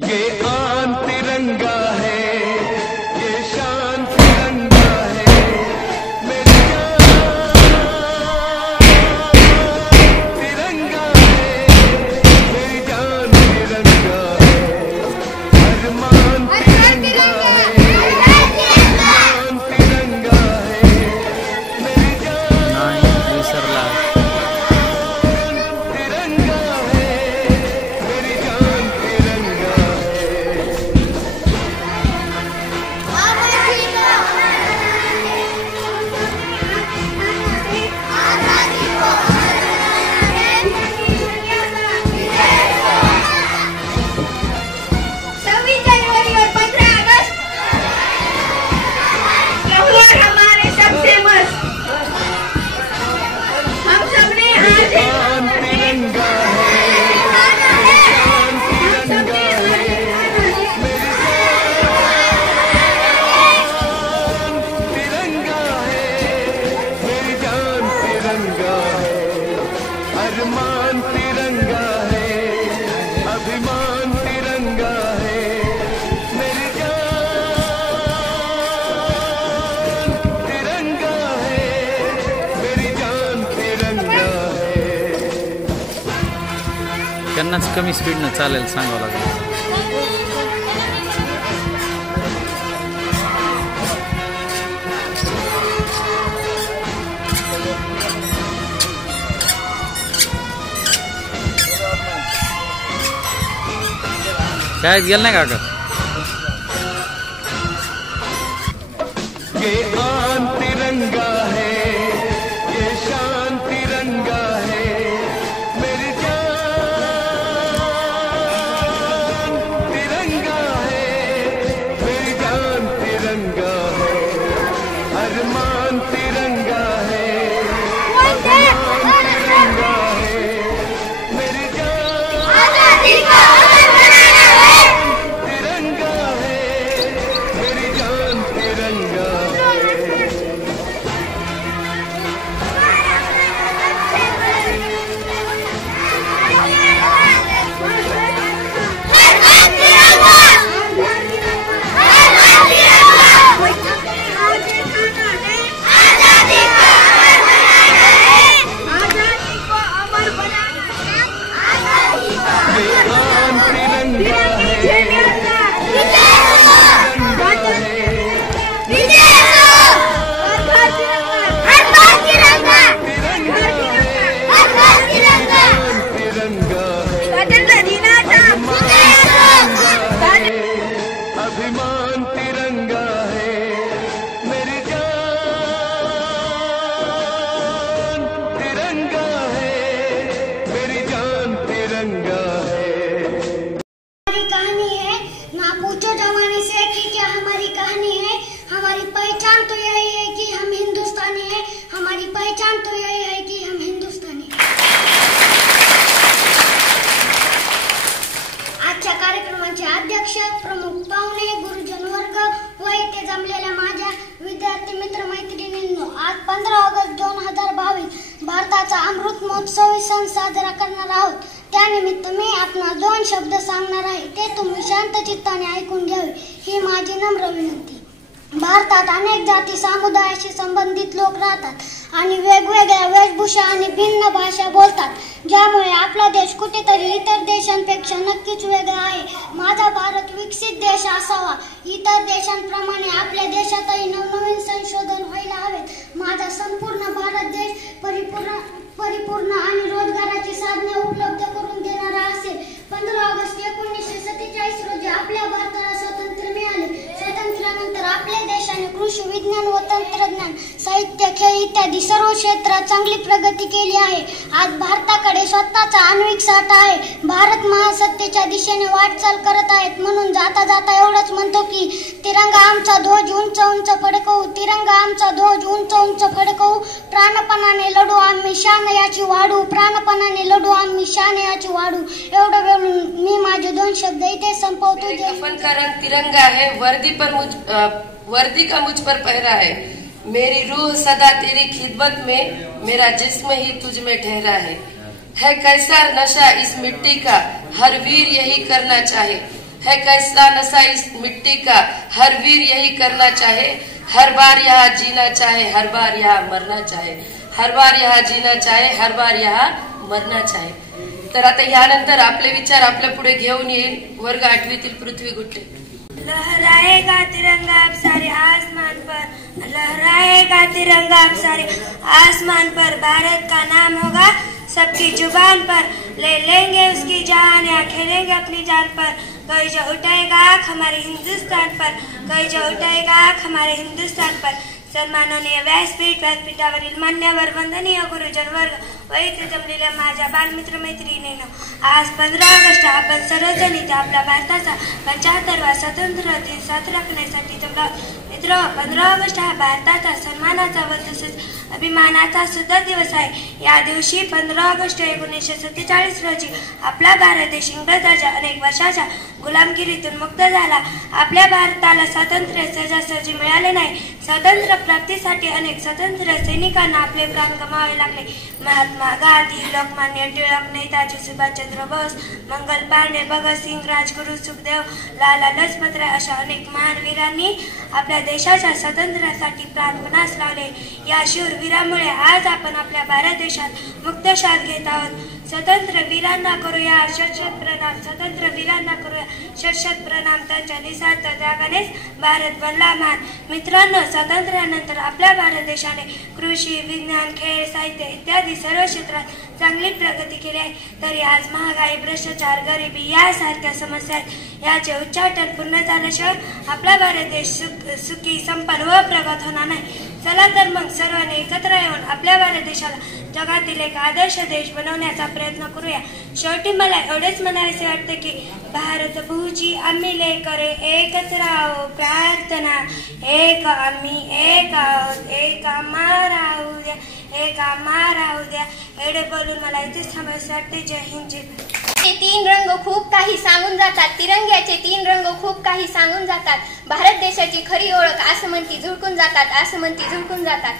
ये आन तिरंगा है, ये शान तिरंगा है, मेरी जान तिरंगा है, मेरी जान तिरंगा है, अरमान तिरंगा है, अरमान तिरंगा है, मेरी जान तिरंगा है, मेरी जान तिरंगा अरमान तिरंगा है, अभिमान तिरंगा है, मेरी जान तिरंगा है, मेरी जान तिरंगा है। त्यांनाच कमी स्पीडनं चालेल सांगावं लागेल. शाळेत गेलं नाही का? ये आन तिरंगा है, ये शान तिरंगा है, मेरी जान तिरंगा है, मेरी जान तिरंगा है, अरमान तिरंगा है, अरमान तिरंगा है, मेरी जान तिरंगा है, मेरी जान तिरंगा है। अभिमान तिरंगा है, मेरी जान तिरंगा है, मेरी जान तिरंगा है। हमारी कहानी है, ना पूछो जमाने से कि क्या हमारी कहानी है। हमारी पहचान तो यही है कि हम हिंदुस्तानी है, हमारी पहचान तो यही है कि हम हिंदुस्तानी है। आजच्या कार्यक्रमाचे अध्यक्ष, प्रमुख पाहुणे, गुरुजन वर्ग व इथे जमलेल्या माझ्या विद्यार्थी मित्र मैत्रिणींनो, आज 15 ऑगस्ट 2022 भारताचा अमृत महोत्सवी सण साजरा करणार आहोत. त्यानिमित्त मी आपणास 2 शब्द सांगणार आहे, ते तुम्ही शांत चित्ताने ऐकून घ्यावे ही माझी नम्र विनंती. भारतात अनेक जाती समुदायाशी संबंधित लोक राहतात आणि वेगवेगळ्या वेशभूषा आणि भिन्न भाषा बोलतात, ज्यामुळे आपला देश कुठेतरी इतर देशांपेक्षा नक्कीच वेगळा आहे. माझा भारत विकसित देश असावा, इतर देशांप्रमाणे आपल्या देशातही नवनवीन संशोधन व्हायला हवेत. माझा संपूर्ण भारत देश परिपूर्ण आणि रोजगाराची साधने उपलब्ध करून देणारा असेल. 15 ऑगस्ट 1947 रोजी आपल्या भारताला स्वातंत्र्य मिळाले. स्वातंत्र्यानंतर आपल्या देशाने कृषी, विज्ञान व तंत्रज्ञान, साहित्य, खेळ इत्यादी सर्व क्षेत्रात चांगली प्रगती केली आहे. आज भारताकडे स्वतःचा आण्विक साठा आहे. भारत महासत्तेच्या दिशेने वाटचाल करत आहेत. म्हणून जाता जाता एवढंच म्हणतो की तिरंगा आमचा ध्वज उंच उंच फडकवू, तिरंगा आमचा ध्वज उंच उंच फडकवू, प्राणपणाने लढू आम्ही शान याची वाढू, प्राणपणाने लढू आम्ही शान याची वाढू. एवढं बोलून मी माझे 2 शब्द इथे संपवतो. कफन का रंग तिरंगा है, वर्दी का मुझ पर पहरा है, मेरी रूह सदा तेरी खिदमत में, मेरा जिस्म ही तुझ में ठहरा है कैसा नशा इस मिट्टी का, हर वीर यही करना चाहे, है कैसा नशा इस मिट्टी का, हर वीर यही करना चाहे, हर बार यहाँ जीना चाहे, हर बार यहाँ मरना चाहे, हर बार यहाँ जीना चाहे, हर बार यहाँ मरना चाहे. तर आता यानंतर आपले विचार आपल्या पुढे घेऊन येईल वर्ग 8वीतील पृथ्वी गुट्टे. लहराएगा तिरंगा अब सारे आसमान पर, लहराएगा तिरंगा अब सारे आसमान पर, भारत का नाम होगा सबकी जुबान पर, ले लेंगे उसकी जान या खेलेंगे अपनी जान पर, कोई जो उठाएगा आँख हमारे हिंदुस्तान पर, कोई जो उठाएगा आँख हमारे हिंदुस्तान पर. सन्माननीय व्यासपीठावरील मान्यवर वंदनीय गुरुजन वर्ग व इथे जमलेल्या माझ्या बालमित्र मैत्रिणींनो, आज 15 ऑगस्ट आपण सर्वजण इथे आपल्या भारताचा 75वा स्वातंत्र्य दिन साजरा करण्यासाठी जमलो. मित्र, 15 ऑगस्ट हा भारताचा सन्मानाचा व तसेच अभिमानाचा सुद्धा दिवस आहे. या दिवशी 15 ऑगस्ट 1947 रोजी आपला भारत देश इंग्रजांच्या अनेक वर्षाच्या गुलामगिरीतून मुक्त झाला. आपल्या भारताला स्वातंत्र्य सहजासहजी मिळाले नाही. स्वातंत्र्य प्राप्तीसाठी अनेक स्वातंत्र्य सैनिकांना आपले प्राण गमावे लागले. महात्मा गांधी, लोकमान्य टिळक, नेताजी सुभाषचंद्र बोस, मंगल पांडे, भगतसिंग, राजगुरू सुखदेव, लाला लजपतराय अशा अनेक महान वीरांनी आपल्या देशाच्या स्वातंत्र्यासाठी प्राण पणास लावले. या शूर वीरामुळे आज आपण आपल्या भारत देशात मुक्त श्वास घेत आहोत. स्वतंत्र वीरांना करूया शतशत प्रणाम, स्वतंत्र वीरांना करूया शतशत प्रणाम. त्यांच्या निस्वार्थ त्यागानेच भारत बनला महान. मित्रांनो, स्वातंत्र्यानंतर आपल्या भारत देशाने कृषी, विज्ञान, खेळ, साहित्य इत्यादी सर्व क्षेत्रात चांगली प्रगती केली आहे. तरी आज महागाई, भ्रष्टाचार, गरिबी यासारख्या समस्या आहेत. याचे उच्चाटन पूर्ण झाल्याशिवाय आपला भारत देश सुखी, संपन्न व प्रगत होणार नाही. चला तर मग सर्वांनी एकत्र येऊन आपल्या भारत देशाला जगातील एक आदर्श देश बनवण्याचा प्रयत्न करूया. शेवटी मला एवढेच म्हणायचे वाटते की भारत भूजी आम्ही लेकरे एकच राहो प्रार्थना, एक आम्ही एक आहोत, एक आम्हा राहू द्या, एक आम्हा राहू द्या. एवढे बोलून मला इथेच थांबायचे वाटते. जय हिंद, जय भारत. तीन रंग खूप काही सांगून जातात, तिरंग्याचे 3 रंग खूप काही सांगून जातात. भारत देशाची खरी ओळख असं म्हणती झुळकून जातात, असं म्हणती झुळकून जातात.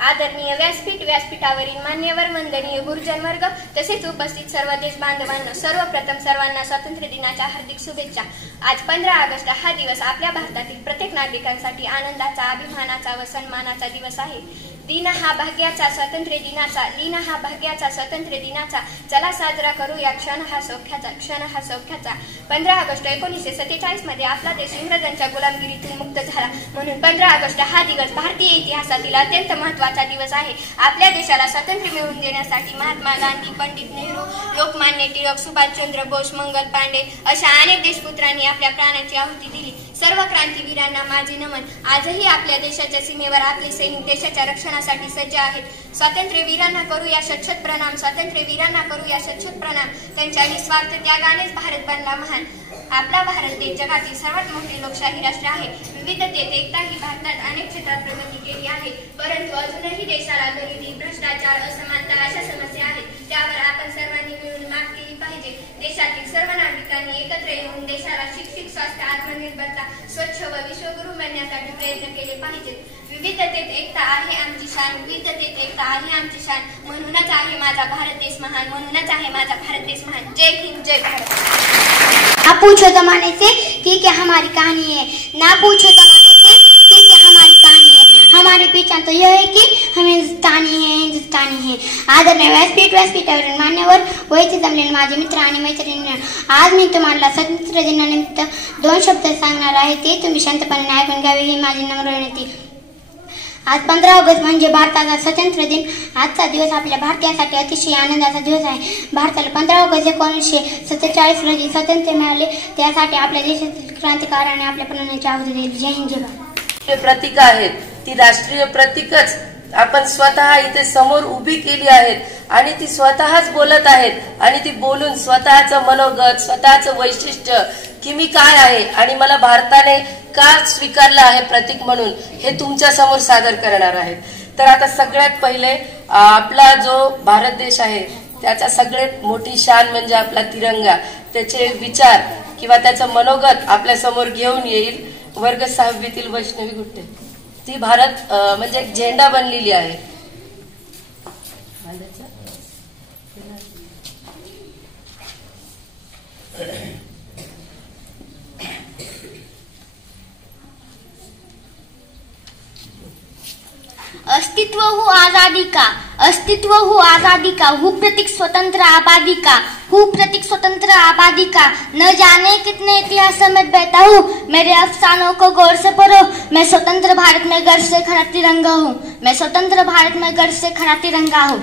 आदरणीय व्यासपीठावरील मान्यवर वंदनीय गुरुजन वर्ग तसेच उपस्थित सर्व देश बांधवांना सर्वप्रथम सर्वांना स्वातंत्र्य दिनाच्या हार्दिक शुभेच्छा. आज 15 ऑगस्ट हा दिवस आपल्या भारतातील प्रत्येक नागरिकांसाठी आनंदाचा, अभिमानाचा व सन्मानाचा दिवस आहे. दिन हा भाग्याचा स्वातंत्र्य दिनाचा, दिन हा भाग्याचा स्वातंत्र्य दिनाचा, चला साजरा करूया क्षण हा सौख्याचा, क्षण हा सौख्याचा. 15 ऑगस्ट 1947 मध्ये आपला देश इंग्रजांच्या गुलामगिरीतून मुक्त झाला. म्हणून 15 ऑगस्ट हा दिवस भारतीय इतिहासातील अत्यंत महत्त्वाचा दिवस आहे. आपल्या देशाला स्वातंत्र्य मिळवून देण्यासाठी महात्मा गांधी, पंडित नेहरू, लोकमान्य टिळक, सुभाषचंद्र बोस, मंगल पांडे अशा अनेक देशपुत्रांनी आपल्या प्राणाची आहुती दिली. सर्व क्रांतीवीरांना माझे नमन. आजही आपल्या देशाच्या सीमेवर आपले सैनिक देशाच्या रक्षणासाठी सज्ज आहेत. स्वातंत्र्य वीरांना करूया शतशत प्रणाम, स्वातंत्र्य वीरांना करूया शतशत प्रणाम. त्यांच्या निस्वार्थ त्यागानेच भारत बनला महान. आपला भारत देश जगातील सर्वात मोठे लोकशाही राष्ट्र आहे. विविधतेत एकता ही भारतात अनेक क्षेत्रात प्रगती केली आहे. परंतु अजूनही देशाला गरिबी, भ्रष्टाचार, असमानता अशा समस्या आहेत. त्यावर आपण सर्वांनी मिळून मात केली पाहिजे. देशातील सर्व नागरिकांनी एकत्र येऊन देशाला शिक्षित, स्वास्थ्य, आत्मनिर्भरता, स्वच्छ व विश्वगुरू बनण्यासाठी प्रयत्न केले पाहिजेत. विविधतेत एकता आहे आमची शान, विविधतेत एकता आहे आमची शान. म्हणूनच आहे माझा भारत देश महान, म्हणूनच आहे माझा भारत देश महान. जय हिंद, जय भारत. ना पूछो जमाने से कि क्या हमारी कहानी है, ना पूछो जमाने से कि क्या हमारी कहानी है. हमारी पहचान तो यह है कि हम हिंदुस्तानी है, हिंदुस्तानी है. आदरणीय व्यासपीठावरील मान्यवर व इथे जमलेले माझे मित्र आणि मैत्रिणी, आज मी तुम्हाला स्वातंत्र्य दिनानिमित्त 2 शब्द सांगणार आहे. ते तुम्ही शांतपणे ऐकून घ्यावे ही माझी नम्र विनंती. आज 15 ऑगस्ट म्हणजे भारताचा स्वातंत्र्य दिन. आजचा दिवस आपल्या भारतीयांसाठी अतिशय आनंदाचा दिवस आहे. भारताला 15 ऑगस्ट 1947 रोजी स्वातंत्र्य मिळाले. त्यासाठी आपल्या देशातील क्रांतिकारकांनी आपल्या प्राणाची आहुती दिली. जय हिंद, जय भारत. प्रतीक आहेत, ती राष्ट्रीय प्रतीकच आपण स्वतः इथे समोर उभी केली आहेत आणि ती स्वतःच बोलत आहेत आणि ती बोलून स्वतःचं मनोगत, स्वतःचं वैशिष्ट्य की मी काय आहे आणि मला भारताने का स्वीकारलं आहे प्रतीक म्हणून हे तुमच्या समोर सादर करणार आहेत. तर आता सगळ्यात पहिले आपला जो भारत देश आहे त्याचा सगळ्यात मोठी शान म्हणजे आपला तिरंगा. त्याचे विचार किंवा त्याचं मनोगत आपल्या समोर घेऊन येईल वर्ग 6वीतील वैष्णवी गुट्टे. ती भारत म्हणजे एक झेंडा बनलेली आहे. अस्तित्व हूँ आजादी का, अस्तित्व हूँ आजादी का, हूँ प्रतीक स्वतंत्र आबादी का, हूँ प्रतीक स्वतंत्र आबादी का। न जाने कितने इतिहास समेत बहता हूँ, मेरे अफसानों को गौर से पढ़ो। मैं स्वतंत्र भारत में गर्व से खड़ा तिरंगा हूँ, मैं स्वतंत्र भारत में गर्व से खड़ा तिरंगा हूँ।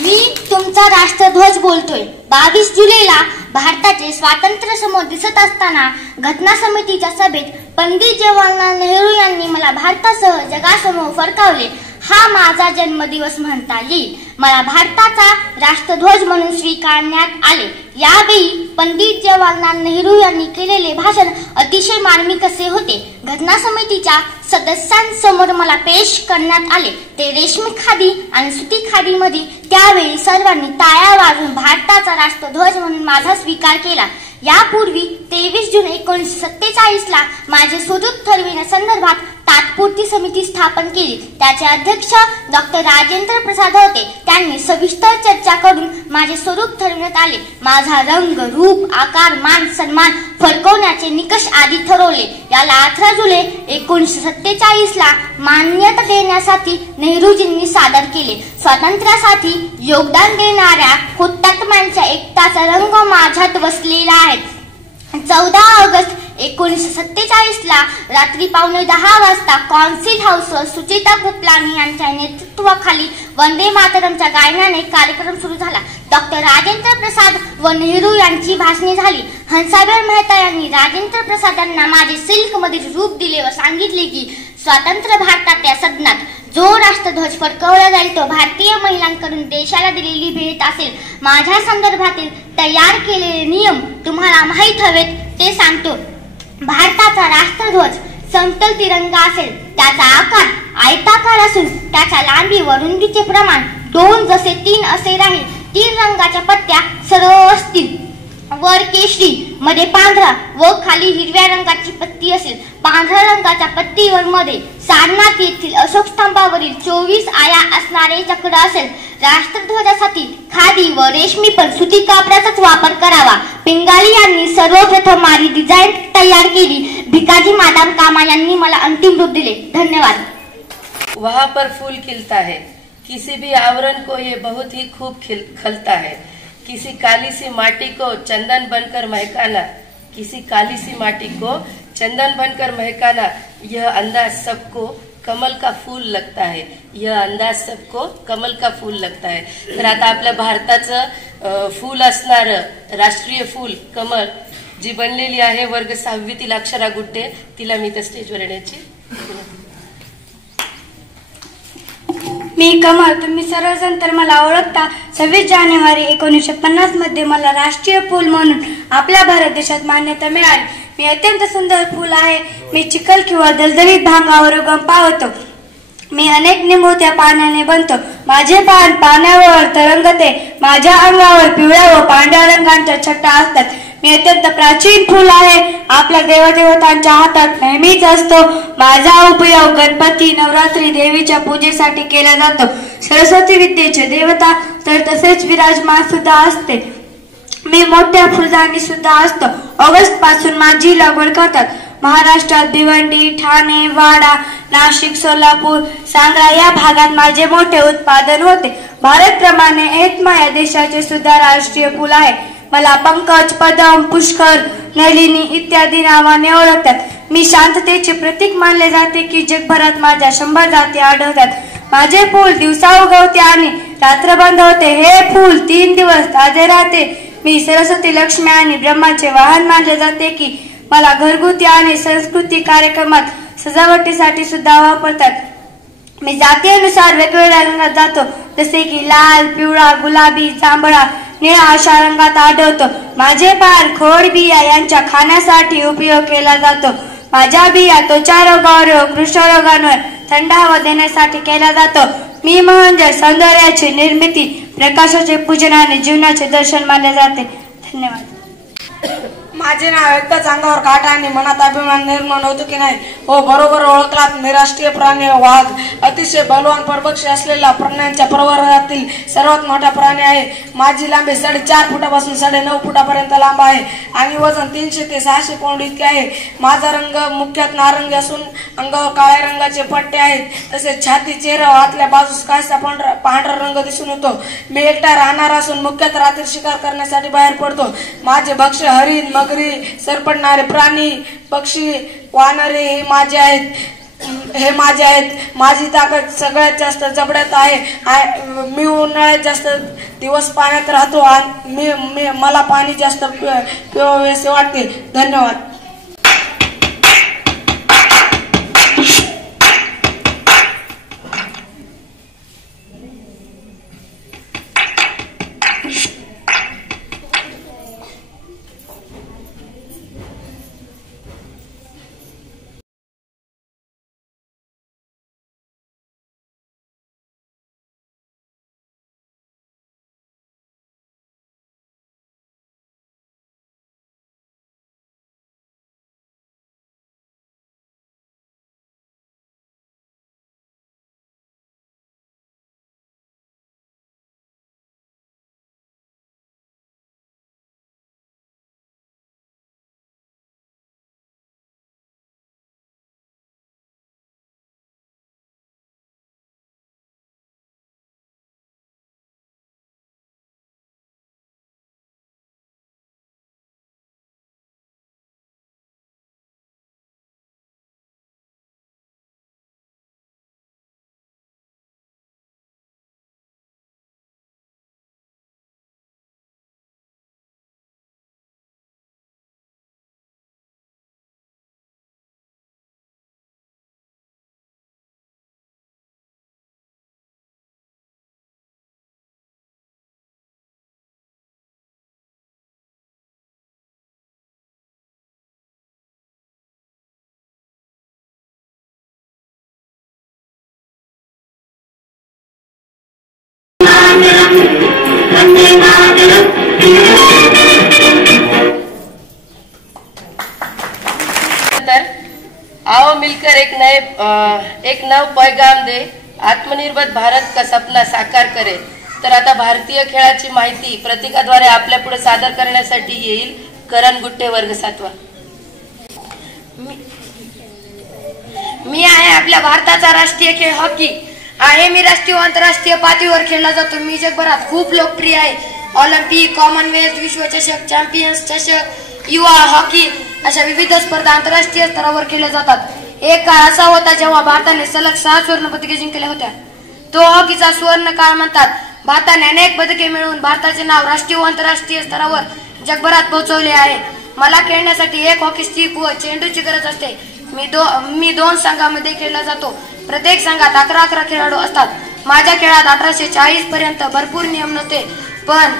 मी तुमचा राष्ट्रध्वज बोलतोय। 22 जुलैला भारताचे स्वातंत्र्य समोर दिसत असताना घटना समितीच्या सभेत पंडित जवाहरलाल नेहरू यांनी मला भारतासह जगासमोर फडकावले। हा माझा जन्मदिवस म्हणता येईल। मला भारताचा राष्ट्रध्वज म्हणून स्वीकारण्यात आले। यावेळी पंडित जवाहरलाल नेहरू यांनी केलेले भाषण अतिशय मार्मिक असे होते। घटना समितीच्या सदस्यांसमोर मला पेश करण्यात आले ते रेशमी खादी आणि सुती खादीमध्ये। त्यावेळी सर्वांनी टाळ्या वाजवून भारताचा राष्ट्रध्वज म्हणून माझा स्वीकार केला। यापूर्वी 23 जून 1947 ला माझे स्वरूप ठरविण्यासंदर्भात तात्पुरती समिती स्थापन केली। त्याचे अध्यक्ष डॉक्टर राजेंद्र प्रसाद होते। त्यांनी सविस्तर चर्चा करून माझे स्वरूप ठरविण्यात आले। माझा रंग, रूप, आकार, मान सन्मान फडकवण्याचे निकष आधी ठरवले। याला 18 जुलै 1947 ला मान्यता देण्यासाठी नेहरूजींनी सादर केले। स्वातंत्र्यासाठी योगदान देणाऱ्या हुतात्म्यांच्या एकताचा रंग माझ्यात वसलेला आहे। 14 ऑगस्ट 1947 ला रात्री 9:15 वाजता कौन्सिल हाऊसवर सुचेता कृपलानी यांच्या नेतृत्वाखाली वंदे मातरमच्या गायनाने कार्यक्रम सुरू झाला। डॉक्टर राजेंद्र प्रसाद व नेहरू यांची भाषणे झाली। हंसाबेन मेहता यांनी राजेंद्र प्रसाद यांना माझे सिल्कमधील रूप दिले व सांगितले की स्वातंत्र्य भारताच्या सदनात जो राष्ट्रध्वज फडकवला जाईल तो भारतीय महिलांकडून देशाला दिलेली भेट असेल। माझ्या संदर्भातील तयार केलेले नियम तुम्हाला माहीत हवेत ते सांगतो। भारताचा राष्ट्रध्वज समतल तिरंगा असेल। त्याचा आकार आयताकार असून त्याच्या लांबी व रुंदीचे प्रमाण 2 जसे 3 असे राहील। 3 रंगाच्या पट्ट्या सरळ असतील। वर केशरी, मध्ये पांढरा व खाली हिरव्या रंगाची पट्टी असेल। पांढऱ्या रंगाच्या पट्टीवर मध्ये सारनाथ येथील अशोक स्तंभावरील 24 आया असणारे चक्र असेल। राष्ट्रध्वजासाठी खादी व रेशमी पण सुती कापडाचाच वापर करावा। पिंगाली यांनी सर्वप्रथम माझी डिझाईन तयार केली। भिकाजी मादाम कामा यांनी मला अंतिम रूप दिले। धन्यवाद। वहाँ पर फूल खिलता है, किसी भी आवरण को ये बहुत ही खूब खलता है। किसी काली सी माटी को चंदन बनकर महकाना, किसी काली सी माटी को चंदन बनकर महकाना, यह अंदाज सबको कमल का फूल लगता है। यह अंदाज सबको कमल का फूल लगता है। तर आता आपल्या भारताचं फूल असणारं राष्ट्रीय फूल कमल जी बनलेली आहे वर्ग 6वीतील अक्षरा गुड्डे, तिला मी त्या स्टेजवर येण्याची। मी कमल, तुम्ही सर्वजण तर मला ओळखता। 26 जानेवारी 1950 मध्ये मला राष्ट्रीय फूल म्हणून आपल्या भारत देशात मान्यता मिळाली। मी अत्यंत सुंदर फूल आहे। मी चिखल किंवा दलदलीत भागावर उगम पावतो। मी अनेक निंबोत्या पाण्याने बनतो। माझे पान पाण्यावर तरंगते। माझ्या अंगावर पिवळ्या व पांढऱ्या रंगांच्या छटा असतात। मी अत्यंत प्राचीन फूल आहे। आपल्या देवदेवतांच्या हातात नेहमीच असतो। माझा उपयोग गणपती, नवरात्री देवीच्या पूजेसाठी केला जातो। सरस्वती विद्येचे देवता तर तसेच विराजमान सुद्धा असते। मी मोठ्या फुलदाणी सुद्धा असतो। ऑगस्ट पासून माझी लागवड करतात। महाराष्ट्रात भिवंडी, ठाणे, वाडा, नाशिक, सोलापूर, सांगळा या भागात माझे मोठे उत्पादन होते। भारत प्रमाणे एतमा या देशाचे सुद्धा राष्ट्रीय फूल आहे। मला पंकज, पदम, पुष्कर, नलिनी इत्यादी नावाने ओळखतात। मी शांततेचे प्रतीक मानले जाते की जगभरात माझ्या 100 जाती आढळतात। माझे फूल दिवसा उगवते आणि रात्र बंद होते। हे फूल 3 दिवस ताजे राहते। मी सरस्वती, लक्ष्मी आणि ब्रह्माचे वाहन मानले जाते की मला घरगुती आणि सांस्कृतिक कार्यक्रमात सजावटीसाठी सुद्धा वापरतात। मी जातीनुसार वेगवेगळ्या रंगात जातो, जसे की लाल, पिवळा, गुलाबी, जांभळा, निळा अशा रंगात आढळतो। माझे पान खोड बिया यांच्या खाण्यासाठी उपयोग केला जातो। माझ्या बिया त्वचा रोगावर व कृष्णरोगांवर थंड हवा देण्यासाठी केला जातो। मी म्हणजे सौंदर्याची निर्मिती, प्रकाशाचे पूजन आणि जीवनाचे दर्शन मानले जाते। धन्यवाद। माझे नाव एकदाच अंगावर काटा आणि मनात अभिमान निर्माण होतो की नाही? हो, बरोबर ओळखलात. मी राष्ट्रीय प्राणी वाघ. अतिशय बलवान परपक्षी असलेला प्राण्यांच्या प्रवर्गातील सर्वात मोठा प्राणी आहे. माझी लांबी 4.5 फुटापासून 9.5 फुटापर्यंत लांब आहे आणि वजन 300 ते 600 पाऊंड इतके आहे. माझा रंग मुख्यतः नारंगी असून अंगावर काळ्या रंगाचे पट्टे आहेत. तसेच छाती, चेहरा, आतल्या बाजूस काहीसा पांढरा रंग दिसून येतो. मी एकटा राहणार असून मुख्यतः रात्री शिकार करण्यासाठी बाहेर पडतो. माझे भक्ष्य हरिण, मगरी, सरपटणारे प्राणी, पक्षी, वानरे हे माझे आहेत. माझी ताकद सगळ्यात जास्त जबड्यात आहे. मी उन्हाळ्यात जास्त दिवस पाण्यात राहतो आणि मला पाणी जास्त पिवावेसे वाटते. धन्यवाद. आओ मिलकर एक नव पैगाम दे, आत्मनिर्भर भारत का सपना साकार करे. तर आता भारतीय खेळाची माहिती प्रतीकाद्वारे आपल्या पुढे सादर करण्यासाठी येईल करण गुट्टे, वर्ग 7वा. मी आहे आपल्या भारताचा राष्ट्रीय खेळ हॉकी आहे. मी राष्ट्रीय व आंतरराष्ट्रीय पातळीवर खेळला जातो. मी जगभरात खूप लोकप्रिय आहे. ऑलिम्पिक, कॉमनवेल्थ, विश्वचषक, चॅम्पियन्स चषक, युवा हॉकी अशा विविध स्पर्धा आंतरराष्ट्रीय स्तरावर खेळल्या जातात. एक काळ असा होता जेव्हा भारताने सलग 6 स्वर्ण पदके जिंकल्या होत्या. तो हॉकीचा सुवर्ण काळ म्हणतात. भारताने अनेक पदके मिळवून भारताचे नाव राष्ट्रीय व आंतरराष्ट्रीय स्तरावर जगभरात पोहोचवले आहे. मला खेळण्यासाठी एक हॉकी स्टिक व चेंडूची गरज असते. मी 2 संघांमध्ये खेळला जातो. प्रत्येक संघात 11 खेळाडू असतात. माझ्या खेळात 1840 पर्यंत भरपूर नियम नव्हते, पण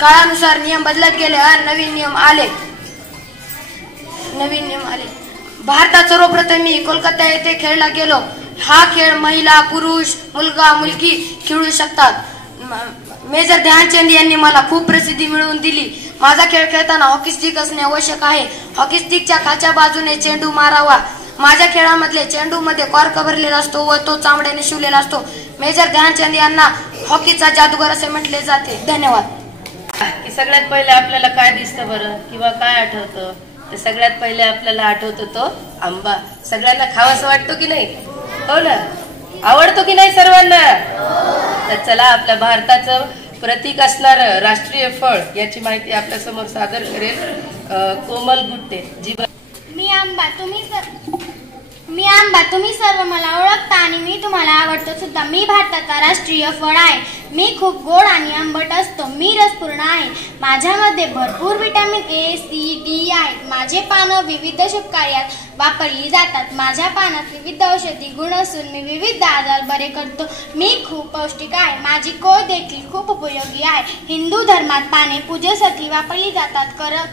काळानुसार नियम बदलत गेले आणि नवीन नियम आले. भारतात सर्वप्रथम मी कोलकाता येथे खेळला गेलो. हा खेळ महिला, पुरुष, मुलगा, मुलगी खेळू शकतात. मेजर ध्यानचंद यांनी मला खूप प्रसिद्धी मिळवून दिली. माझा खेळ खेळताना हॉकी स्टिक असणे आवश्यक आहे. हॉकी स्टिकच्या खालच्या बाजूने चेंडू मारावा. माझ्या खेळामधले चेंडूमध्ये कॉर्क भरलेला असतो व तो चामड्याने शिवलेला असतो. मेजर ध्यानचंद यांना हॉकीचा जादूगार असे म्हटले जाते. धन्यवाद. सगळ्यात पहिले आपल्याला काय दिसतं बरं किंवा काय आठवतं? तर सगळ्यात पहिले आपल्याला आठवतो तो आंबा. सगळ्यांना खावासं वाटतो की नाही? हो ना? आवडतो की नाही सर्वांना? तर चला, आपल्या भारताचं प्रतीक असणार राष्ट्रीय फळ याची माहिती आपल्या समोर सादर करेल कोमल गुट्टे. मी आंबा, तुम्ही सर्व मला ओळखता आणि मी तुम्हाला आवडतो सुद्धा. मी भारताचा राष्ट्रीय फळ आहे. मी खूप गोड आणि आंबट असतो. मी रसपूर्ण आहे. माझ्यामध्ये भरपूर व्हिटॅमिन ए, सी, डी आहेत. माझे पानं विविध शुभकार्यात वापरली जातात. माझ्या पानात विविध औषधी गुण असून मी विविध आजार बरे करतो. मी खूप पौष्टिक आहे. माझी कोळ देखील खूप उपयोगी आहे. हिंदू धर्मात पाने पूजेसाठी वापरली जातात.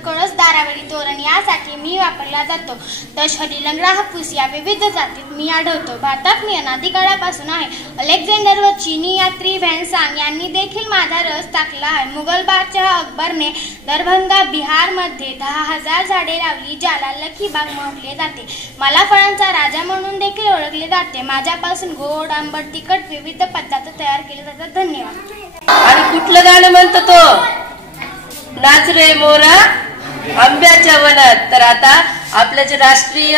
कळस, दारावरी तोरण यासाठी मी वापरला जातो. दशहरी, लंगडा, हापूस या विविध विविध जातीत मी आढळतो. भारतात मी अनादी काळापासून आहे. अलेक्झांडर व चीनी यात्री व्हॅनसांग यांनी देखील माझा रस टाकला आहे. मुघल बादशाह अकबरने दरभंगा बिहारमध्ये 10,000 झाडे लावली, ज्याला लकी बाग म्हटले जाते. मला फळांचा राजा म्हणून देखील ओळखले जाते. माझ्यापासून गोड, आंबट, तिखट विविध पदार्थ तयार केले जातात. धन्यवाद. आणि कुठलं गाणं म्हणतो तो? नाच रे मोरा आंब्याच्या वनात. तर आता आपलं जे राष्ट्रीय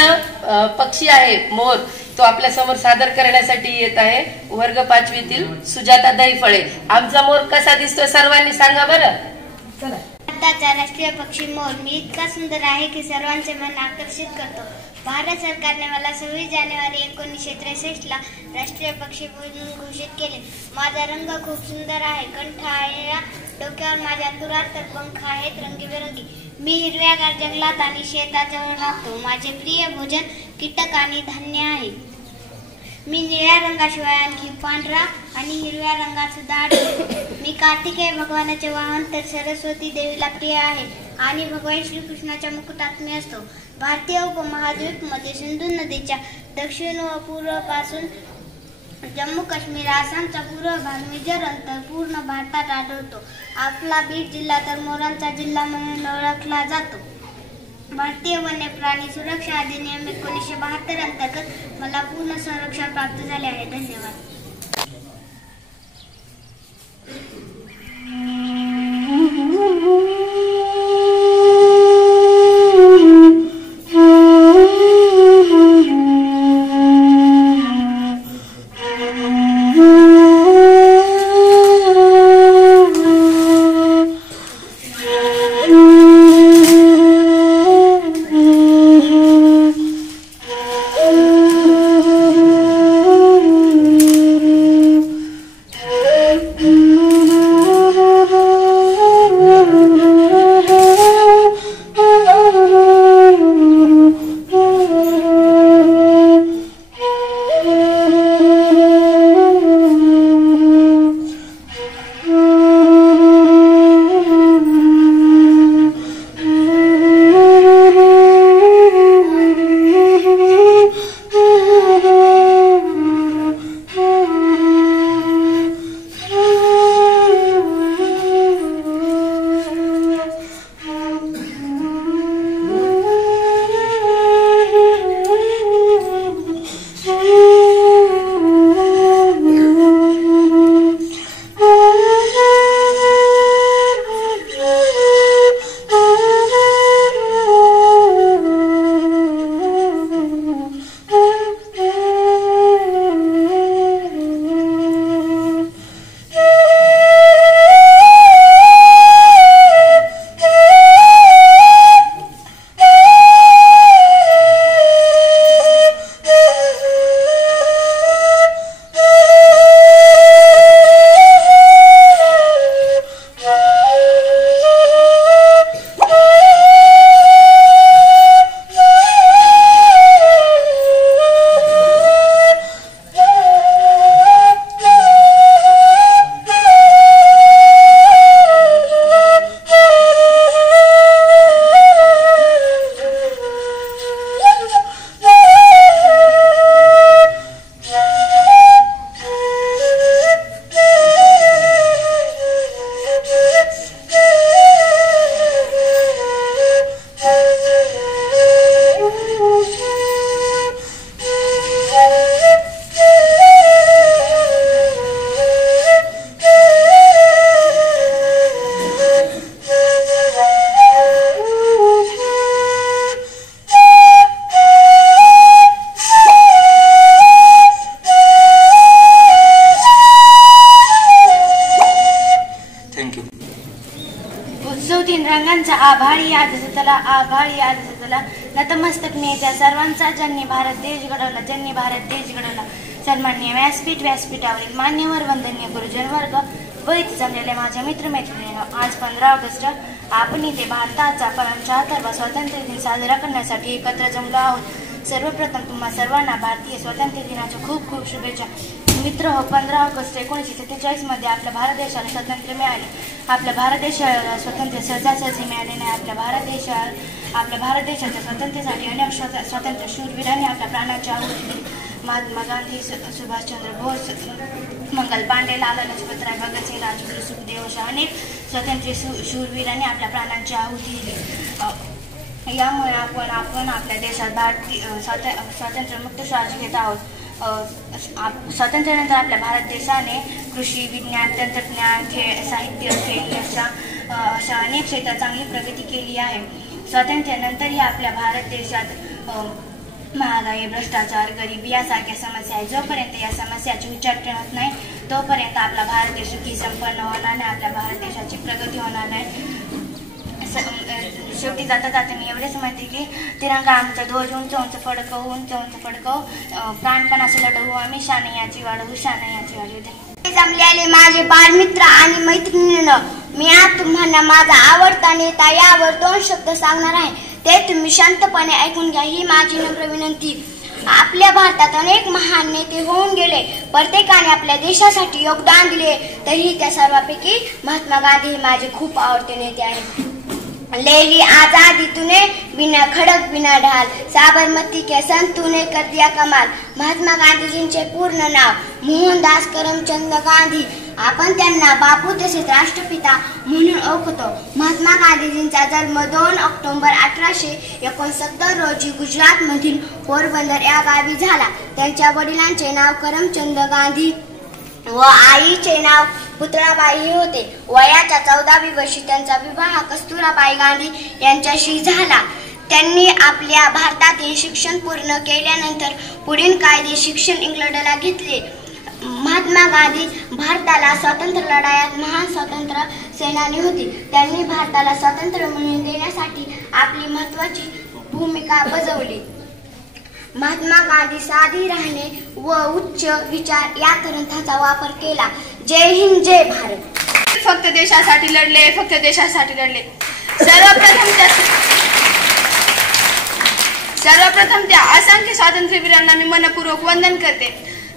पक्षी आहे मोर, तो आपल्या समोर सादर करण्यासाठी येत आहे. वर्ग 5वीतील सुजाता दैफळे. आमचा मोर कसा दिसतोय सर्वांनी सांगा बरं. भारताचा राष्ट्रीय पक्षी मोर मी इतका सुंदर आहे की सर्वांचे मन आकर्षित करतो. भारत सरकारने मला 26 जानेवारी 1963 ला राष्ट्रीय पक्षी म्हणून घोषित केले. माझा रंग खूप सुंदर आहे. कंठ आहे, डोक्यावर माझ्या तुरात तर पंख आहेत रंगीबेरंगी. मी हिरव्यागार जंगलात आणि शेताजवळ राहतो. माझे प्रिय भोजन कीटक आणि धान्य आहे. मी निळ्या रंगाशिवाय आणखी पांढरा आणि हिरव्या रंगात सुद्धा आढळतो. मी कार्तिकेय भगवानाचे वाहन तर सरस्वती देवीला प्रिय आहे आणि भगवान श्रीकृष्णाच्या मुकुटात मी असतो. भारतीय उपमहाद्वीप मध्ये सिंधू नदीच्या दक्षिण व पूर्व पासून जम्मू काश्मीर आसामचा पूर्व भाग मिझोरम पूर्ण भारतात आढळतो. आपला बीड जिल्हा तर मोरांचा जिल्हा म्हणून ओळखला जातो. भारतीय वन्य प्राणी सुरक्षा अधिनियम 1972 अंतर्गत मला पूर्ण संरक्षण प्राप्त झाले आहे. धन्यवाद. आभाळी आदतला आभाळी आदतला नतमस्तक नेत्या सर्वांचा ज्यांनी भारत देश घडवला, ज्यांनी भारत देश घडवला. सन्माननीय व्यासपीठावरील मान्यवर वंदनीय गुरुजन वर्ग व इथे जमलेल्या माझ्या मित्रमैत्रिणींनो, आज 15 ऑगस्ट आपण इथे भारताचा 75वा स्वातंत्र्य दिन साजरा करण्यासाठी एकत्र जमलो आहोत. सर्वप्रथम तुम्हा सर्वांना भारतीय स्वातंत्र्य दिनाच्या खूप खूप शुभेच्छा. मित्र हो, 15 ऑगस्ट 1947 मध्ये आपल्या भारत देशाला स्वातंत्र्य मिळाले. आपल्या भारत देशाला स्वातंत्र्य सहजासहजी मिळाले नाही. आपल्या भारत देशाच्या स्वातंत्र्यासाठी अनेक स्वातंत्र्य शूरवीरांनी आपल्या प्राणाची आहुती दिली. महात्मा गांधी, सुभाषचंद्र बोस, मंगल पांडे, लाला लजपतराय, भगतसिंग, राजगुरू, सुखदेव अशा अनेक स्वातंत्र्य शूरवीरांनी आपल्या प्राणाची आहुती दिली. यामुळे आपण आपल्या देशात स्वातंत्र्यमुक्त श्वास घेत आहोत. स्वातंत्र्यानंतर आपल्या भारत देशाने कृषी, विज्ञान, तंत्रज्ञान, साहित्य, खेळ अशा अनेक क्षेत्रात चांगली प्रगती केली आहे. स्वातंत्र्यानंतरही आपल्या भारत देशात महागाई, भ्रष्टाचार, गरिबी यासारख्या समस्या आहेत. जोपर्यंत या समस्याची उच्चाटन होत नाही तोपर्यंत आपला भारत देश सुखी संपन्न होणार नाही, आपल्या भारत देशाची प्रगती होणार नाही. शेवटी जाता जाता मी एवढेच म्हणते की तिरंगा आमचा ध्वज उंच उंच फडकवू, उंच उंच फडकवू, प्राणपणाचे लढवू आम्ही, शानयाची वाढवू, शानयाची वाढवू. जमलेले माझे बालमित्र आणि मैत्रिणींनो, मी आज तुम्हाला माझा आवडता नेता यावर 2 शब्द सांगणार आहे. ते तुम्ही शांतपणे ऐकून घ्या, ही माझी नम्र विनंती. आपल्या भारतात अनेक महान नेते होऊन गेले, प्रत्येकाने आपल्या देशासाठी योगदान दिले. तरीही त्या सर्वांपैकी महात्मा गांधी हे माझे खूप आवडते नेते आहेत. ले ली आजादी तूने बिना खड़ग बिना ढाल, साबरमती के संत तूने कर दिया कमाल. महात्मा गांधीजींचे पूर्ण नाव मोहनदास करमचंद गांधी. आपण त्यांना बापू तसेच राष्ट्रपिता म्हणून ओळखतो. महात्मा गांधीजींचा जन्म 2 ऑक्टोबर 1869 रोजी गुजरात मधील पोरबंदर या गावी झाला. त्यांच्या वडिलांचे नाव करमचंद गांधी व आईचे नाव पुतळाबाई होते. वयाच्या 14व्या वर्षी त्यांचा विवाह कस्तुराबाई गांधी यांच्याशी झाला. त्यांनी आपल्या भारतातील शिक्षण पूर्ण केल्यानंतर पुढील कायदे शिक्षण इंग्लंडला घेतले. महात्मा गांधी भारताला स्वातंत्र्य लढायात महान स्वातंत्र्य सेनानी होती. त्यांनी भारताला स्वातंत्र्य मिळवून देण्यासाठी आपली महत्त्वाची भूमिका बजावली. महात्मा गांधी साधी राहणे व उच्च विचार या ग्रंथाचा वापर केला. जय हिंद, जय भारत. फक्त देशासाठी लढले, फक्त देशासाठी लढले. सर्वप्रथम त्या असंख्य स्वातंत्र्यवीरांना मी मनपूर्वक वंदन करते,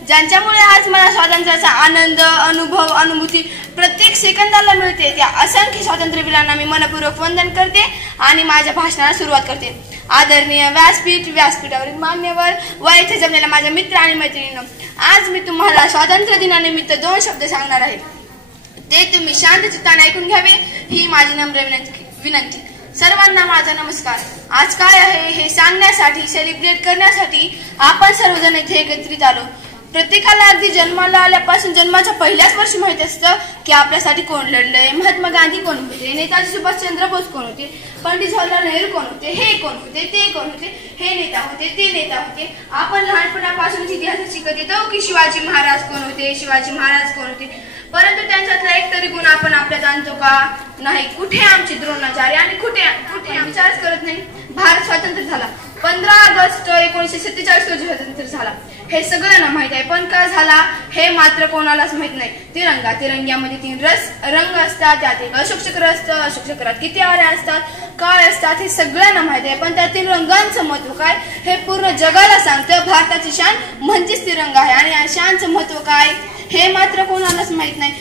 ज्यांच्यामुळे आज मला स्वातंत्र्याचा आनंद, अनुभव, अनुभूती प्रत्येक सेकंदाला मिळते. त्या असंख्य स्वातंत्र्यवीरांना मी मनपूर्वक वंदन करते आणि माझ्या भाषणाला सुरुवात करते. आदरणीय व्यासपीठावरील मान्यवर व येथे जमलेल्या माझ्या मित्र आणि मैत्रिणींनो, आज मी तुम्हाला स्वातंत्र्य दिनानिमित्त 2 शब्द सांगणार आहे. ते तुम्ही शांत चित्ताने ऐकून घ्यावे, ही माझी नम्र विनंती. सर्वांना माझा नमस्कार. आज काय आहे हे सांगण्यासाठी, सेलिब्रेट करण्यासाठी आपण सर्वजण इथे एकत्रित आलो. प्रत्येकाला अगदी जन्माला आल्यापासून जन्माच्या पहिल्याच वर्षी माहित असतं की आपल्यासाठी कोण लढलंय. महात्मा गांधी कोण होते, नेताजी सुभाषचंद्र बोस कोण होते, पंडित जवाहरलाल नेहरू कोण होते, हे कोण होते, ते कोण होते, हे नेता होते, ते नेता होते. आपण लहानपणापासूनच इतिहास शिकत येतो की शिवाजी महाराज कोण होते, शिवाजी महाराज कोण होते. परंतु त्यांच्यातला एक तरी गुण आपण आपल्यात आणतो का? नाही. कुठे आमची द्रोणाचार्य आणि कुठे विचारच करत नाही. भारत स्वतंत्र झाला 15 ऑगस्ट 1947 रोजी स्वतंत्र झाला, हे सगळ्यांना माहित आहे. पण काय झाला हे मात्र कोणालाच माहित नाही. तिरंग्यामध्ये 3 रंग असतात, त्यात एक अशोक चक्र असतं. अशोक चक्रात किती आऱ्या असतात, काय असतात हे सगळ्यांना माहित आहे. पण त्यातील रंगांचं महत्व काय हे पूर्ण जगाला सांगतं. भारताची शान म्हणजेच तिरंगा आहे आणि या शानचं महत्व काय हे मात्र कोणालाच माहित नाही.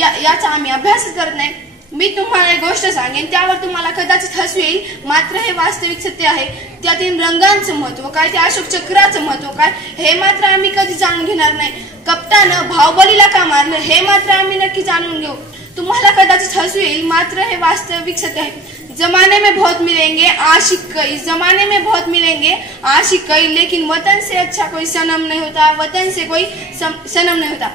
याचा आम्ही अभ्यास करत नाही. मी तुम्हाला एक गोष्ट सांगेन, त्यावर तुम्हाला कदाचित हसू येईल, मात्र हे वास्तविक सत्य आहे. त्यातील रंगांचं महत्व काय, त्या अशोक चक्राचं महत्व काय हे मात्र आम्ही कधी जाणून घेणार नाही. कप्तानं बाहुबलीला का मारलं हे मात्र आम्ही नक्की जाणून घेऊ. तुम्हाला कदाचित हसू येईल, मात्र हे वास्तविक सत्य आहे. जमाने में बहुत मिलेंगे आशिक कई, जमाने में बहुत मिलेंगे आशिक कई, लेकिन वतन से अच्छा कोई सनम नहीं होता, वतन से कोई सनम नहीं होता.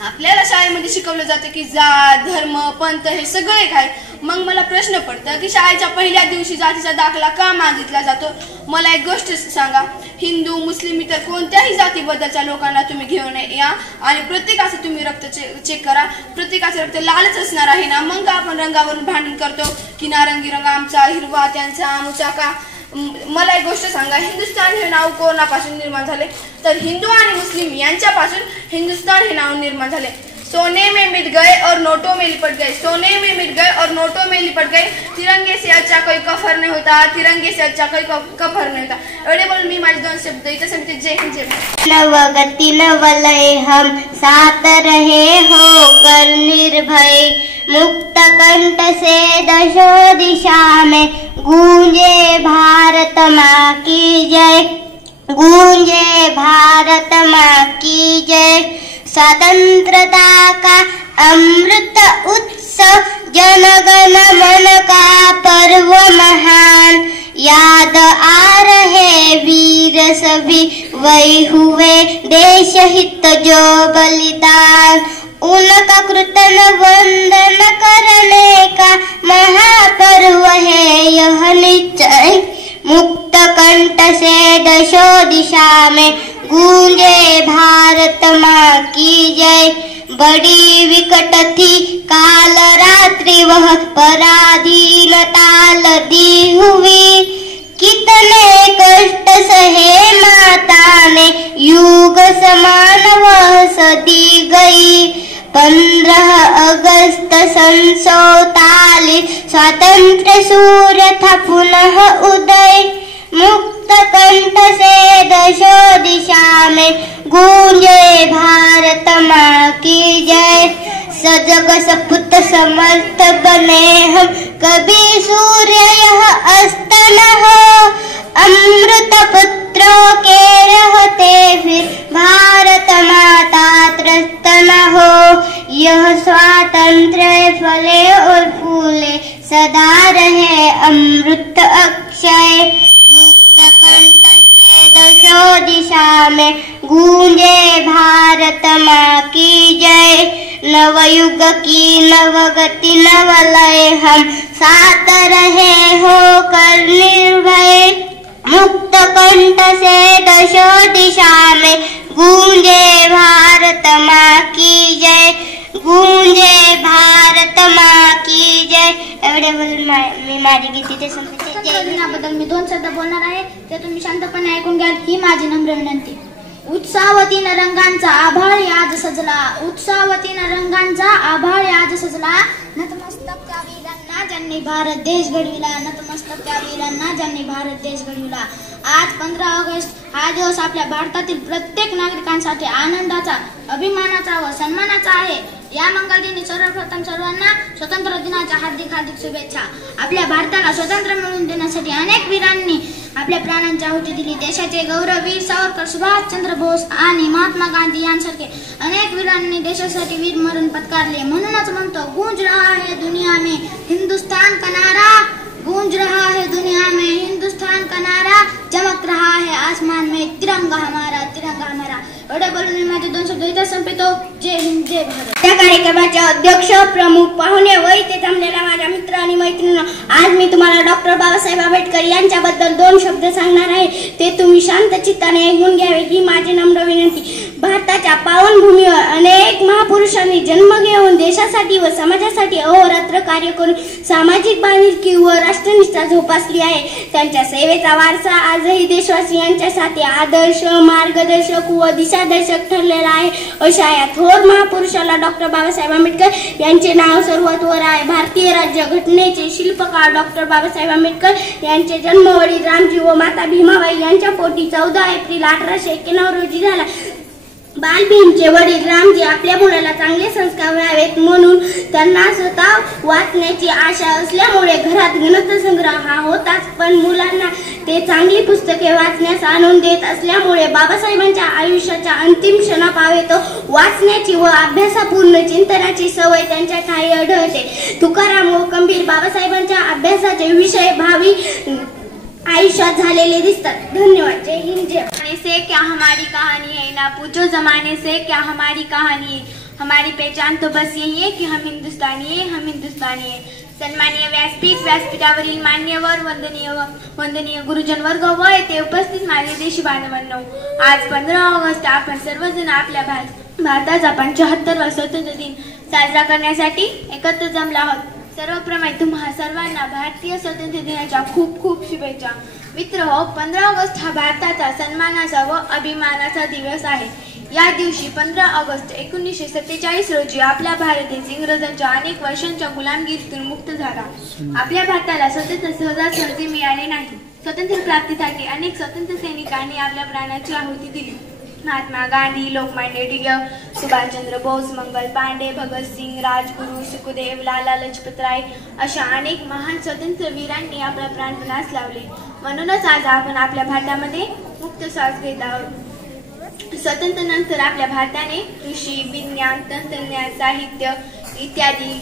आपल्याला शाळेमध्ये शिकवलं जातं की जात, धर्म, पंथ हे सगळे काय. मग मला प्रश्न पडतं की शाळेच्या पहिल्या दिवशी जातीचा दाखला का मागितला जातो. मला एक गोष्ट सांगा, हिंदू, मुस्लिम, इतर कोणत्याही जातीबद्दलच्या लोकांना तुम्ही घेऊन या आणि प्रत्येकाचं तुम्ही रक्त चेक करा. प्रत्येकाचं रक्त लालच असणार आहे ना. मग आपण रंगावरून भांडण करतो की नारंगी रंग आमचा, हिरवा त्यांचा, अमुचा का. मला एक गोष्ट सांगा, हिंदुस्थान हे नाव कोणापासून निर्माण झाले तर हिंदू आणि मुस्लिम यांच्यापासून हिंदुस्थान हे नाव निर्माण झाले. सोने में मिट गए और नोटों में लिपट गए, सोने में मिट गए और नोटों में लिपट गए, तिरंगे से अच्छा कोई कफर नहीं होता, तिरंगे से अच्छा कोई कफर नहीं होता. एवढे बोलून मी माझे 2 शब्द इथे सांगते. जय हिंद जय भारत. नवगति नवलय हम साथ रहे होकर निर्भय, मुक्त कंठ से दशो दिशा में गूंजे भारत माँ की जय, गूंजे भारत माँ की जय. स्वतंत्रता का अमृत उत्सव जनगण मन का पर्व महान, याद आ रहे वीर सभी वही हुए देश हित जो बलिदान, उनका कृतज्ञ वंदन करने का महापर्व है यह निश्चय. मुक्त कंठ से दशो दिशा में गूंजे भारत माँ की जय. बड़ी विकट थी काल रात्रि वह पराधीनता लदी हुई, कितने कष्ट सहे माता ने युग समान वह सदी गई. 15 अगस्त 1947 स्वातंत्र्य सूर्य था पुनः उदय, मुक्त कंठ से दशो दिशा में गूंजे भारत माँ की जय. सजग सपुत समर्थ बने हम कभी सूर्य यह अस्त न हो, अमृत पुत्रों के रहते फिर भारत माता त्रस्त न हो. यह स्वातंत्र्य फले और फूले सदा रहे अमृत अक्षय. मुक्त कंठ से दशो दिशा में गूंजे भारत माँ की जय. नवयुग की नवगति नवलय हम साथ रहे होकर निर्भय, मुक्त कंठ से दशो दिशा में गूंजे भारत माँ की जय, गूंजे भारत माँ की जय. एवढे बोलून मी माझी गीत इथे संपते. जय दिनाबद्दल मी 2 शब्द बोलणार आहे, ते तुम्ही शांतपणे ऐकून घ्या. ही माझी नम्र विनंती. उत्साहवतीनं रंगांचा आभाळ आज सजला, उत्साहवतीनं रंगांचा आभाळ आज सजला. नतमस्तक त्या वीरांना ज्यांनी भारत देश घडविला, नतमस्तक त्या वीरांना ज्यांनी भारत देश घडविला. आज 15 ऑगस्ट हा दिवस आपल्या भारतातील प्रत्येक नागरिकांसाठी आनंदाचा, अभिमानाचा व सन्मानाचा आहे. या मंगलदिनी सर्वप्रथम सर्वांना स्वतंत्र दिनाच्या हार्दिक हार्दिक शुभेच्छा. आपल्या भारताला स्वतंत्र मिळवून देण्यासाठी अनेक वीरांनी आपल्या प्राणांची आहुती दिली. देशाचे गौरववीर सावरकर, सुभाषचंद्र बोस आणि महात्मा गांधी यांसारखे अनेक वीरांनी देशासाठी वीर मरण पत्कारले. म्हणूनच म्हणतो, गूंज रहा है दुनिया में हिंदुस्तान का नारा, गूंज रहा है दुनिया में हिंदुस्तान का नारा, चमक रहा है आसमान में तिरंगा हमारा, तिरंगा हमारा. एवढे बोलून मी माझे 2 शब्द इथे संपतो. जय हिंद जय भारत. त्या कार्यक्रमाचे अध्यक्ष, प्रमुख पाहुणे व इथे जमलेल्या माझ्या मित्र आणि मैत्रिणींनो, आज मी तुम्हाला डॉक्टर बाबासाहेब आंबेडकर यांच्याबद्दल 2 शब्द सांगणार आहे. ते तुम्ही शांत चित्ताने ऐकून घ्यावे ही माझी नम्र विनंती. भारताच्या पावनभूमीवर अनेक महापुरुषांनी जन्म घेऊन देशासाठी व समाजासाठी अहोरात्र कार्य करून सामाजिक बांधिलकी व राष्ट्रनिष्ठा जोपासली आहे. त्यांच्या सेवेचा वारसा आजही देशवासियांच्यासाठी आदर्श, मार्गदर्शक व दिशादर्शक ठरलेला आहे. अशा या थोर महापुरुषाला डॉक्टर बाबासाहेब आंबेडकर यांचे नाव सर्वात वर आहे. भारतीय राज्यघटनेचे शिल्पकार डॉक्टर बाबासाहेब आंबेडकर यांचे जन्म वडील रामजी व माता भीमाबाई यांच्या पोटी 14 एप्रिल 1891 रोजी झाला. बालभीमचे वडील रामजी आपल्या मुलाला चांगले संस्कार व्हावेत म्हणून त्यांना स्वतः वाचण्याची आशा असल्यामुळे घरात ग्रंथसंग्रह हा होताच, पण मुलांना ते चांगली पुस्तके वाचण्यास आणून देत असल्यामुळे बाबासाहेबांच्या आयुष्याच्या अंतिम क्षणापावेतो वाचण्याची व अभ्यासापूर्ण चिंतनाची सवय त्यांच्या ठायी आढळते. तुकाराम व कबीर बाबासाहेबांच्या अभ्यासाचे विषय भावी आयुष्यात झालेले दिसतात. धन्यवाद. जय हिंद जय. से क्या हमारी कहानी है, ना पूछो जमाने से क्या हमारी कहानी है. हमारी पहचान तो बस यही है कि हम हिंदुस्तानी है, हम हिंदुस्तानी है. सन्माननीय व्यासपीठ, व्यासपीठावरील मान्यवर, वंदनीय गुरुजन वर्ग व येथे उपस्थित माझे देशी बांधवांनो, आज 15 ऑगस्ट आपण सर्वजण आपल्या भारताचा 75वा स्वातंत्र्य दिन साजरा करण्यासाठी एकत्र जमला आहोत. सर्वप्रथम तुम्हा सर्वांना भारतीय स्वातंत्र्य दिनाच्या खूप खूप शुभेच्छा. मित्र हो, 15 ऑगस्ट हा भारताचा सन्मानाचा व अभिमानाचा दिवस आहे. या दिवशी 15 ऑगस्ट 1947 रोजी आपला भारत देश इंग्रजांच्या अनेक वर्षांच्या गुलामगिरीतून मुक्त झाला. आपल्या भारताला स्वातंत्र्य सहजासहजी मिळाले नाही. स्वातंत्र्य प्राप्तीसाठी अनेक स्वातंत्र्य सैनिकांनी आपल्या प्राणाची आहुती दिली. महात्मा गांधी, लोकमान्य टिळक, सुभाषचंद्र बोस, मंगल पांडे, भगतसिंग, राजगुरू, सुखदेव, लाला लजपत राय अशा अनेक महान स्वातंत्र्यवीरांनी आपला प्राणपणास लावले. म्हणूनच आज आपण आपल्या भारतामध्ये मुक्त श्वास घेत आहोत. स्वातंत्र्यानंतर आपल्या भारताने कृषी, विज्ञान, तंत्रज्ञान, साहित्य इत्यादी,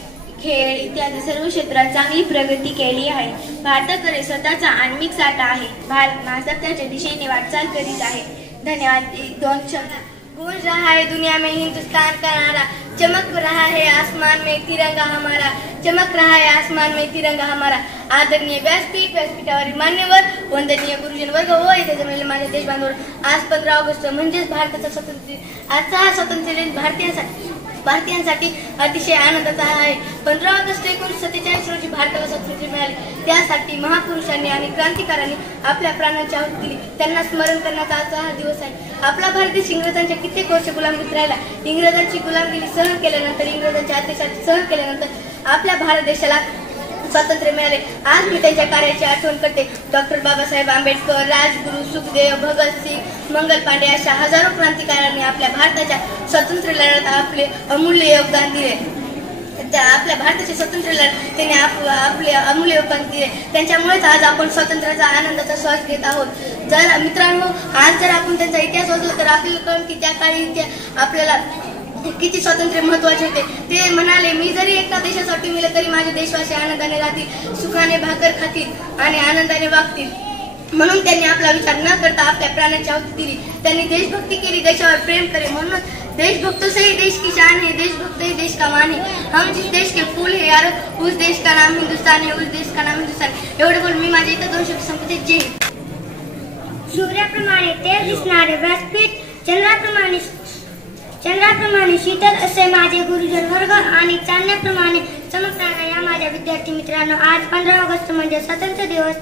खेळ इत्यादी सर्व क्षेत्रात चांगली प्रगती केली आहे. भारताकडे स्वतःचा आण्विक साठा आहे. भारत महासत्ताच्या दिशेने वाटचाल करीत आहे. धन्यवाद. 2 शब्द. गूंज रहा है दुनिया में हिंदुस्तान का नारा, चमक रहा है आसमान में तिरंगा हमारा, चमक रहा है आसमान में तिरंगा हमारा. आदरणीय व्यासपीठावरील मान्यवर, वंदनीय गुरुजन वर्ग व इथे जमलेले माझे देशबांधव, आज 15 ऑगस्ट म्हणजेच भारताचा स्वातंत्र्य. आजचा हा स्वातंत्र्य दिन भारतीयांसाठी अतिशय आनंदाचा आहे. 15 ऑगस्ट 1947 रोजी भारताला स्वातंत्र्य मिळाले. त्यासाठी महापुरुषांनी आणि क्रांतिकारांनी आपल्या प्राणाची आहुती दिली. त्यांना स्मरण करण्याचा आजचा हा दिवस आहे. आपला भारत देश इंग्रजांच्या कित्येक वर्ष गुलामीत राहिला. इंग्रजांची गुलामगिरी सहन केल्यानंतर, इंग्रजांच्या अत्याचार सहन केल्यानंतर आपल्या भारत देशाला स्वातंत्र्य मिळाले. आज मी त्यांच्या कार्याची आठवण करते. डॉक्टर बाबासाहेब आंबेडकर, राजगुरू, सुखदेव, भगतसिंग, मंगल पांडे अशा हजारो क्रांतिकारांनी आपल्या भारताच्या स्वातंत्र्य लढ्यात आपले अमूल्य योगदान दिले. आपल्या भारताच्या स्वातंत्र्य लढ्यात त्यांनी आपले अमूल्य योगदान दिले. त्यांच्यामुळेच आज आपण स्वातंत्र्याचा आनंदाचा श्वास घेत आहोत. जर मित्रांनो, आज जर आपण त्यांचा इतिहास वाचला तर आपल्याला कळेल की त्या काळी आपल्याला किती स्वातंत्र्य महत्वाचे होते. ते म्हणाले, मी जरी एका देशासाठी मिळाले तरी माझे देशवासी आनंदाने राहतील, सुखाने भाकर खातील आणि आनंदाने वागतील. म्हणून त्यांनी आपला विचार न करता आपल्या प्राणाची आहुती दिली. त्यांनी देशभक्ती केली, देशावर प्रेम करे. म्हणून देशभक्त से ही देश की शान है, देशभक्त ही देश का मान है. हम जिस देश के फूल है यार, उस देश का नाम हिंदुस्तान है, उस देश का नाम हिंदुस्तान. एवढे बोलून मी माझे इतर 2 शब्द संपते. जय हिंद. सूर्याप्रमाणे तेज दिसणारे व्यासपीठ, चंद्राप्रमाणे शीतल असे माझे गुरुजन वर्ग आणि चांदण्याप्रमाणे चमकणाऱ्या या माझ्या विद्यार्थी मित्रांनो, आज 15 ऑगस्ट म्हणजे स्वातंत्र्य दिवस.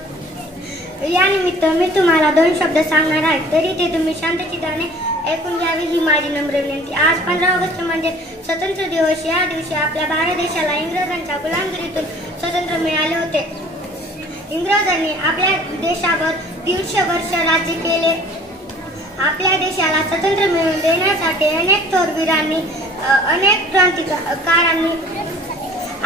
या निमित्त मी तुम्हाला 2 शब्द सांगणार आहे, तरी ते तुम्ही शांतचित्ताने ऐकून घ्यावी ही माझी नम्र विनंती. आज 15 ऑगस्ट म्हणजे स्वातंत्र्य दिवस. या दिवशी आपल्या भारत देशाला इंग्रजांच्या गुलामगिरीतून स्वातंत्र्य मिळाले होते. इंग्रजांनी आपल्या देशावर 150 वर्ष राज्य केले. आपल्या देशाला स्वातंत्र्य मिळवून देण्यासाठी अनेक थोरवीरांनी, अनेक क्रांतिकारांनी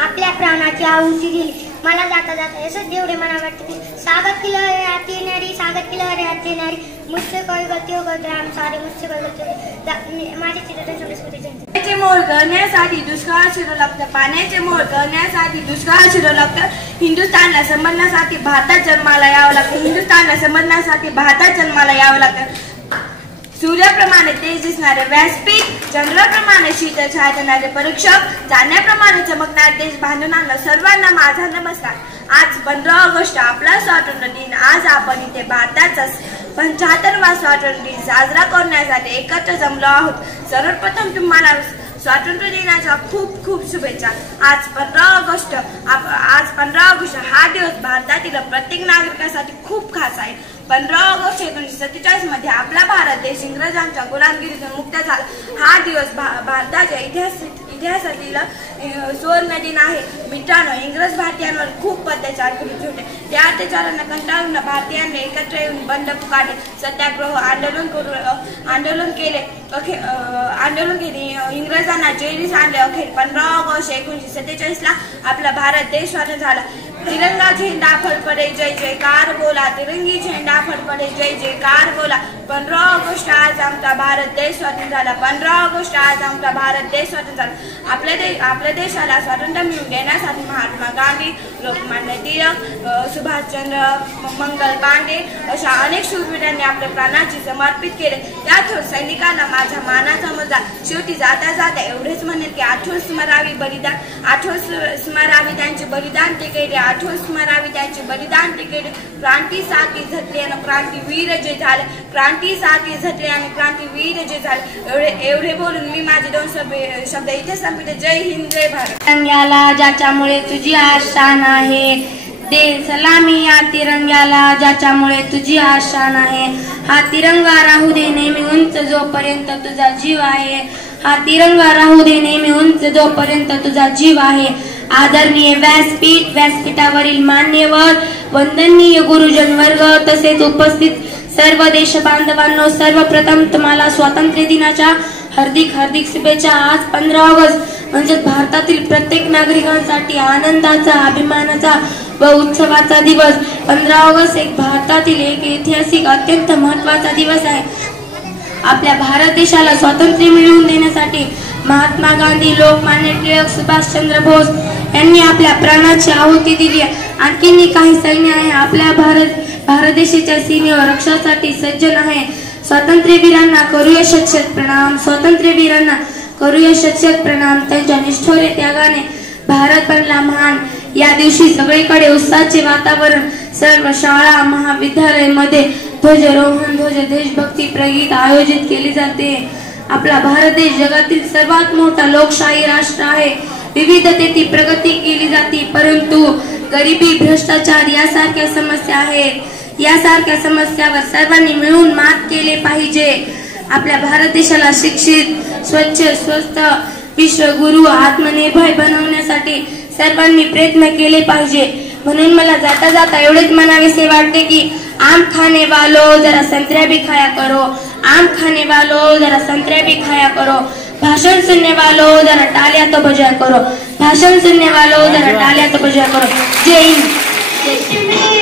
आपल्या प्राणाची आहुती दिली. मला जाता जाता असंच जेवढे मला वाटते की सागर की लहरें आती न्यारी, सागर की लहरें आती न्यारी, मुझसे कोई गलती हो गई राम सारे, मुझसे कोई गलती. माझे चित्रपट मोल करण्यासाठी दुष्काळ शिरू लागतं, पाण्याचे मोल करण्यासाठी दुष्काळ शिरू लागतं. हिंदुस्थानला समजण्यासाठी भारतात जन्माला यावं लागतं. हिंदुस्थानला समजण्यासाठी भारतात जन्माला यावं लागतं. सूर्याप्रमाणे तेज दिसणारे व्यासपीठ, चंद्राप्रमाणे शीतल छाया देणारे परीक्षक, चांदण्याप्रमाणे चमकणारे देश बांधवांना सर्वांना माझा नमस्कार. आज 15 ऑगस्ट आपला स्वातंत्र्य दिन. आज आपण इथे भारताचा 75वा स्वातंत्र्य दिन साजरा करण्यासाठी एकत्र जमलो आहोत. सर्वप्रथम तुम्हाला स्वातंत्र्य दिनाच्या खूप खूप शुभेच्छा. आज 15 ऑगस्ट हा दिवस भारतातील प्रत्येक नागरिकासाठी खूप खास आहे. 15 ऑगस्ट 1947 मध्ये आपला भारत देश इंग्रजांच्या गुलामगिरीतून मुक्त झाला. हा दिवस भारताच्या इतिहासातील सुवर्ण दिन आहे. मित्रांनो, इंग्रज भारतीयांवर खूप अत्याचार करीत होते. त्या अत्याचारांना कंटाळून भारतीयांनी एकत्र येऊन बंड पुकारले, सत्याग्रह, आंदोलन केले. इंग्रजांना जेलीस आणले. अखेर 15 ऑगस्ट 1947 ला आपला भारत देश स्वातंत्र्य झाला. तिरंगा झेंडा फडफडे जय जयकार बोला, तिरंगी झेंडा फडफडे जय जयकार बोला. 15 ऑगस्ट आज आमचा भारत देश स्वातंत्र्य झाला. 15 ऑगस्ट आज आमचा भारत देश स्वातंत्र्य झाला. आपल्या देशाला स्वातंत्र्य मिळवून देण्यासाठी महात्मा गांधी, लोकमान्य टिळक, सुभाषचंद्र, मंगल पांडे अशा अनेक शूरवीरांनी आपल्या प्राणाची समर्पित केले. त्या थोर सैनिकांना माझा मानाचा मुद्दा. शेवटी जाता जाता एवढेच म्हणेल की आठवण स्मरावी त्यांचे बलिदान ते केले. आठवण स्मरावी त्यांचे बलिदान ते केले. क्रांतीसाठी झटले आणि क्रांतीवीर जे झाले. क्रांतीसाठी झटले आणि क्रांतीवीर जे झाले. एवढे बोलून मी माझे 2 शब्द इथे संपले. जय हिंद, जय भारत. तिरंग्याला ज्याच्यामुळे तुझी आज शान आहे, दे सलामी या तिरंग्याला ज्याच्यामुळे तुझी आज शान आहे. हा तिरंगा राहू दे नेहमी उंच जोपर्यंत तुझा जीव आहे. हा तिरंगा राहू दे नेहमी उंच जोपर्यंत तुझा जीव आहे. आदरणीय व्यासपीठावरील मान्यवर, वंदनीय गुरुजन वर्ग तसेच उपस्थित सर्व देश बांधवांनो, सर्वप्रथम तुम्हाला स्वातंत्र्य दिनाच्या हार्दिक शुभेच्छा. आज 15 ऑगस्ट म्हणजे भारतातील प्रत्येक नागरिकांसाठी आनंदाचा, अभिमानाचा व उत्सवाचा दिवस. 15 ऑगस्ट एक भारतातील एक ऐतिहासिक अत्यंत महत्वाचा दिवस आहे. आपल्या भारत देशाला स्वातंत्र्य मिळवून देण्यासाठी महात्मा गांधी, लोकमान्य टिळक, सुभाषचंद्र बोस यांनी आपल्या प्राणाची आहुती दिली. आणखी काही सैन्य आहे आपल्या भारत देशाच्या सीमेवर रक्षासाठी सज्जन आहे. स्वातंत्र्यवीरांना करूया शतशत प्रणाम. स्वातंत्र्यवीरांना करूया शतशत प्रणाम. त्यांच्या निष्ठुर त्यागाने भारत बनला महान. या दिवशी सगळीकडे उत्साहाचे वातावरण. सर्व शाळा, महाविद्यालयामध्ये ध्वजारोहण, देशभक्ती प्रगीत आयोजित केले जाते. आपला भारत देश जगातील सर्वात मोठा लोकशाही राष्ट्र आहे. विविधतेची प्रगती केली जाते, परंतु गरिबी, भ्रष्टाचार यासारख्या समस्या आहेत. यासारख्या समस्यावर सर्वांनी मिळून मात केले पाहिजे. आपल्या भारत देशाला शिक्षित, स्वच्छ, स्वस्थ, विश्वगुरु, आत्मनिर्भर बनवण्यासाठी सर्वांनी प्रयत्न केले पाहिजे. म्हणून मला जाता जाता एवढेच म्हणावेसे वाटते की आम खाने वालो जरा संतऱ्या भी खाया करो. आम खाने वालो जरा संतऱ्या भी खाया करो. भाषण सुनने वालो जरा तालियां तो बजाया करो. भाषण सुनने वालो जरा तालियां तो बजाया करो. जय हिंद.